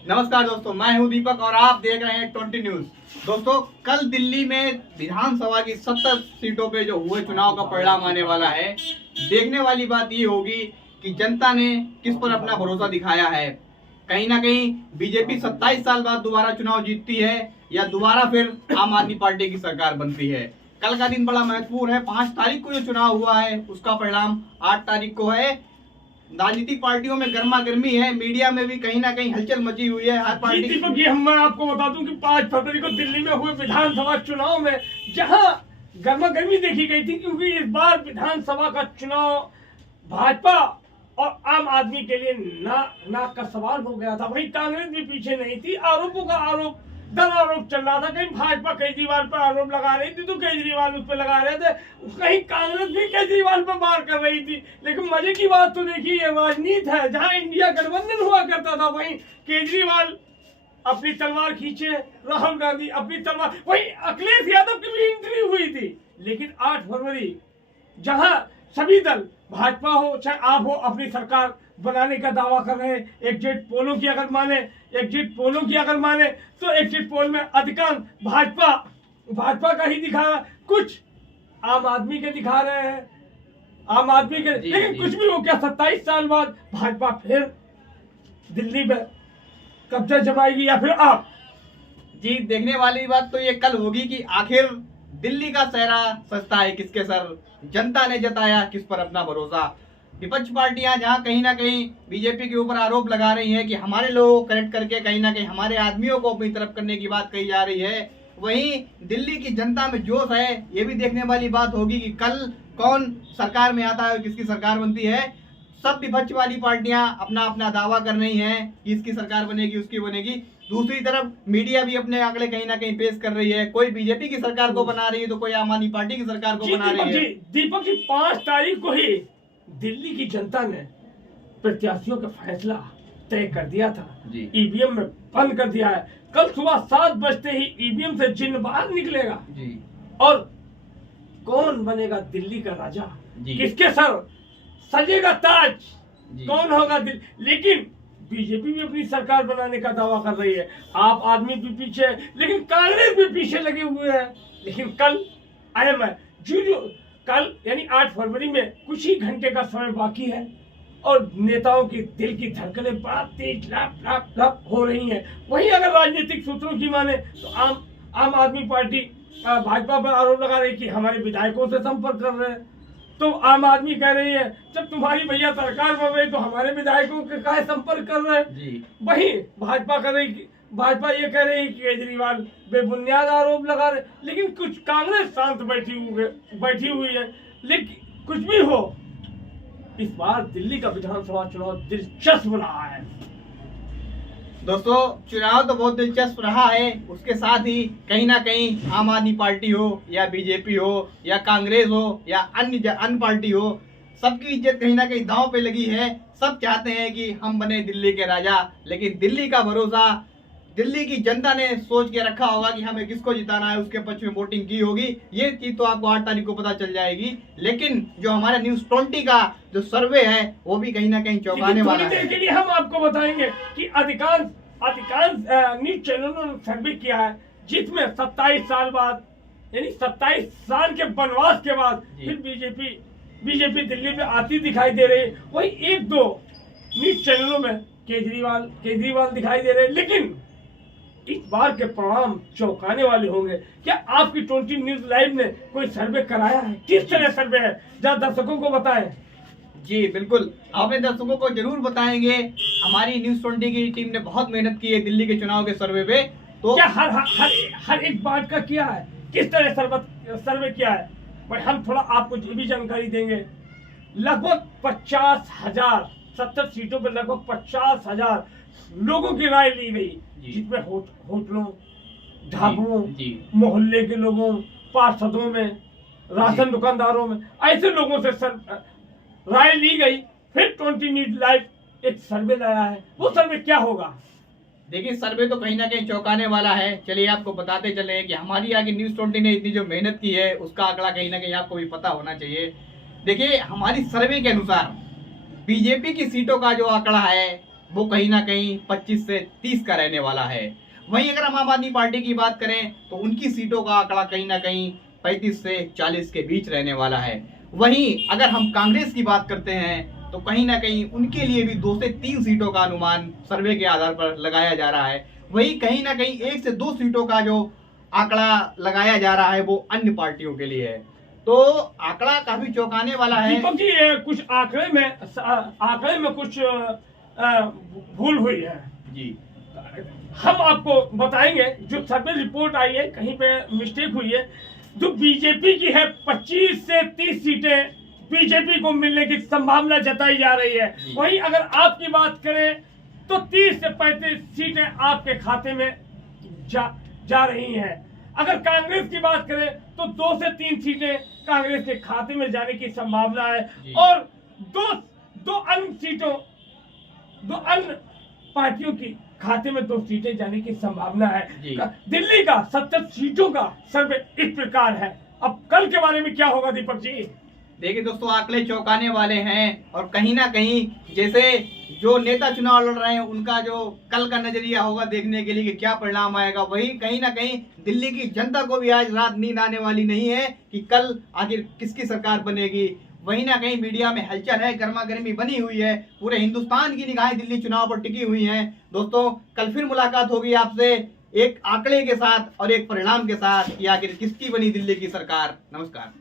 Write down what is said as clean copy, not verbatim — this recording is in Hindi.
नमस्कार दोस्तों, मैं हूं दीपक और आप देख रहे हैं 20 न्यूज। दोस्तों, कल दिल्ली में विधानसभा की 70 सीटों पे जो हुए चुनाव का परिणाम आने वाला है। देखने वाली बात ये होगी कि जनता ने किस पर अपना भरोसा दिखाया है। कहीं ना कहीं बीजेपी 27 साल बाद दोबारा चुनाव जीतती है या दोबारा फिर आम आदमी पार्टी की सरकार बनती है। कल का दिन बड़ा महत्वपूर्ण है। 5 तारीख को जो चुनाव हुआ है उसका परिणाम 8 तारीख को है। राजनीतिक पार्टियों में गर्मा गर्मी है, मीडिया में भी कहीं ना कहीं हलचल मची हुई है। हर पार्टी दीपक जी, मैं आपको बता दूं कि 5 फरवरी को दिल्ली में हुए विधानसभा चुनाव में जहां गर्मा गर्मी देखी गई थी, क्योंकि इस बार विधानसभा का चुनाव भाजपा और आम आदमी के लिए नाक का सवाल हो गया था। वहीं कांग्रेस भी पीछे नहीं थी। आरोपों का दर आरोप चल रहा था। कहीं भाजपा केजरीवाल पर आरोप लगा रही थी तो केजरीवाल उस पर लगा रहे थे, कहीं कांग्रेस भी केजरीवाल पर वार कर रही थी। लेकिन मजे की बात तो देखिए, ये राजनीति है। जहां इंडिया गठबंधन हुआ करता था वहीं केजरीवाल अपनी तलवार खींचे, राहुल गांधी अपनी तलवार, वहीं अखिलेश यादव की भी एंट्री हुई थी। लेकिन 8 फरवरी जहां सभी दल, भाजपा हो चाहे आप हो, अपनी सरकार बनाने का दावा कर रहे हैं। एग्जिट पोलों की अगर माने तो एग्जिट पोल में अधिकांश भाजपा का ही दिखा रहा है, कुछ आम आदमी के दिखा रहे हैं, आम आदमी के। लेकिन कुछ भी हो, क्या 27 साल बाद भाजपा फिर दिल्ली में कब्जा जमाएगी या फिर आप? जी, देखने वाली बात तो ये कल होगी कि आखिर दिल्ली का सेहरा सजता है किसके सर। जनता ने जताया किस पर अपना भरोसा। विपक्ष पार्टियां जहां कहीं ना कहीं बीजेपी के ऊपर आरोप लगा रही हैं कि हमारे लोगों को कनेक्ट करके कहीं ना कहीं हमारे आदमियों को अपनी तरफ करने की बात कही जा रही है, वहीं दिल्ली की जनता में जोश है। ये भी देखने वाली बात होगी कि कल कौन सरकार में आता है और किसकी सरकार बनती है। सब विपक्ष वाली पार्टियां अपना अपना दावा कर रही हैं कि इसकी सरकार बनेगी, उसकी बनेगी। दूसरी तरफ मीडिया भी अपने आंकड़े कहीं ना कहीं पेश कर रही है। कोई बीजेपी की सरकार को बना रही है तो कोई आम आदमी पार्टी की सरकार को बना रही है। दीपक जी, 5 तारीख को ही दिल्ली की जनता ने प्रत्याशियों का फैसला तय कर दिया था। ईवीएम में बंद कर दिया है। कल सुबह 7 बजते ही ईवीएम से चिन्ह बाहर निकलेगा जी। और कौन बनेगा दिल्ली का राजा, किसके सर सजेगा ताज, कौन होगा लेकिन बीजेपी भी अपनी सरकार बनाने का दावा कर रही है। आप आदमी भी पीछे, लेकिन कांग्रेस भी पीछे लगे हुए हैं। लेकिन कल अहम है, कल यानी 8 फरवरी में कुछ ही घंटे का समय बाकी है और नेताओं की दिल की धड़कनें बड़ा तेज लप हो रही हैं। वहीं अगर राजनीतिक सूत्रों की माने तो आम आदमी पार्टी भाजपा पर आरोप लगा रही कि हमारे विधायकों से संपर्क कर रहे हैं। तो आम आदमी कह रही है जब तुम्हारी भैया सरकार बन रही तो हमारे विधायकों के काहे संपर्क कर रहे हैं। वहीं भाजपा ये कह रही है कि केजरीवाल बेबुनियाद आरोप लगा रहे। लेकिन कुछ कांग्रेस शांत बैठी हुई है। लेकिन कुछ भी हो, इस बार दिल्ली का विधानसभा चुनाव दिलचस्प रहा है। दोस्तों, चुनाव तो बहुत दिलचस्प रहा है, उसके साथ ही कहीं ना कहीं आम आदमी पार्टी हो या बीजेपी हो या कांग्रेस हो या अन्य पार्टी हो, सबकी इज्जत कहीं ना कहीं दांव पे लगी है। सब चाहते हैं कि हम बने दिल्ली के राजा, लेकिन दिल्ली का भरोसा दिल्ली की जनता ने सोच के रखा होगा कि हमें किसको जिताना है, उसके पक्ष में वोटिंग की होगी। ये चीज तो आपको 8 तारीख को पता चल जाएगी। लेकिन जो हमारा न्यूज 20 का जो सर्वे है वो भी कहीं ना कहीं चौंकाने वाला है। के लिए हम आपको बताएंगे कि अधिकांश न्यूज चैनलों ने सर्वे किया है, जिसमें 27 साल बाद यानी 27 साल के वनवास के बाद फिर बीजेपी दिल्ली में आती दिखाई दे रही है। वही 1-2 न्यूज चैनलों में केजरीवाल दिखाई दे रहे हैं। लेकिन इस बार के परिणाम चौंकाने वाले होंगे। क्या आपकी 20 न्यूज लाइव ने कोई सर्वे कराया है? किस तरह सर्वे है, जरा दर्शकों को बताएं। जी बिल्कुल, आपने दर्शकों को जरूर बताएंगे। हमारी न्यूज 20 की टीम ने बहुत मेहनत की है दिल्ली के चुनाव के सर्वे पे। तो क्या हर एक बात का किया है, किस तरह सर्वे किया है, भाई हम थोड़ा आपको ये भी जानकारी देंगे। लगभग 50,000 70 सीटों पर लगभग 50,000 लोगों की राय ली गई, जिसमें होटलों, ढाबों, मोहल्ले के लोगों, पार्षदों में, राशन दुकानदारों में, ऐसे लोगों से राय ली गई। फिर 20 न्यूज लाइव एक सर्वे लाया है। वो सर्वे क्या होगा? देखिए, सर्वे तो कहीं ना कहीं चौंकाने वाला है। चलिए आपको बताते चले कि हमारी आगे न्यूज 20 ने इतनी जो मेहनत की है उसका आंकड़ा कहीं ना कहीं आपको भी पता होना चाहिए। देखिए, हमारी सर्वे के अनुसार बीजेपी की सीटों का जो आंकड़ा है वो कहीं ना कहीं 25 से 30 का रहने वाला है। वहीं अगर हम आम आदमी पार्टी की बात करें तो उनकी सीटों का आंकड़ा कहीं ना कहीं 35 से 40 के बीच रहने वाला है। वहीं अगर हम कांग्रेस की बात करते हैं तो कहीं ना कहीं उनके लिए भी 2 से 3 सीटों का अनुमान सर्वे के आधार पर लगाया जा रहा है। वहीं कहीं ना कहीं 1 से 2 सीटों का जो आंकड़ा लगाया जा रहा है वो अन्य पार्टियों के लिए है। तो आंकड़ा काफी चौंकाने वाला है। दीपक जी, कुछ आंकड़े में कुछ भूल हुई है जी, हम आपको बताएंगे। जो सर्वे रिपोर्ट आई है कहीं पे मिस्टेक हुई है। जो बीजेपी की है 25 से 30 सीटें बीजेपी को मिलने की संभावना जताई जा रही है। वहीं अगर आपकी बात करें तो 30 से 35 सीटें आपके खाते में जा रही हैं। अगर कांग्रेस की बात करें तो 2 से 3 सीटें कांग्रेस के खाते में जाने की संभावना है और दो अन्य पार्टियों की खाते में 2 सीटें जाने की संभावना है। दिल्ली का 70 सीटों का सर्वे इस प्रकार है। अब कल के बारे में क्या होगा दीपक जी? देखिए दोस्तों, आंकड़े चौंकाने वाले हैं और कहीं ना कहीं जैसे जो नेता चुनाव लड़ रहे हैं उनका जो कल का नजरिया होगा देखने के लिए कि क्या परिणाम आएगा, वही कहीं ना कहीं दिल्ली की जनता को भी आज रात नींद आने वाली नहीं है कि कल आखिर किसकी सरकार बनेगी। वहीं ना कहीं मीडिया में हलचल है, गर्मा गर्मी बनी हुई है, पूरे हिंदुस्तान की निगाहें दिल्ली चुनाव पर टिकी हुई हैं। दोस्तों, कल फिर मुलाकात होगी आपसे एक आंकड़े के साथ और एक परिणाम के साथ कि आखिर किसकी बनी दिल्ली की सरकार। नमस्कार।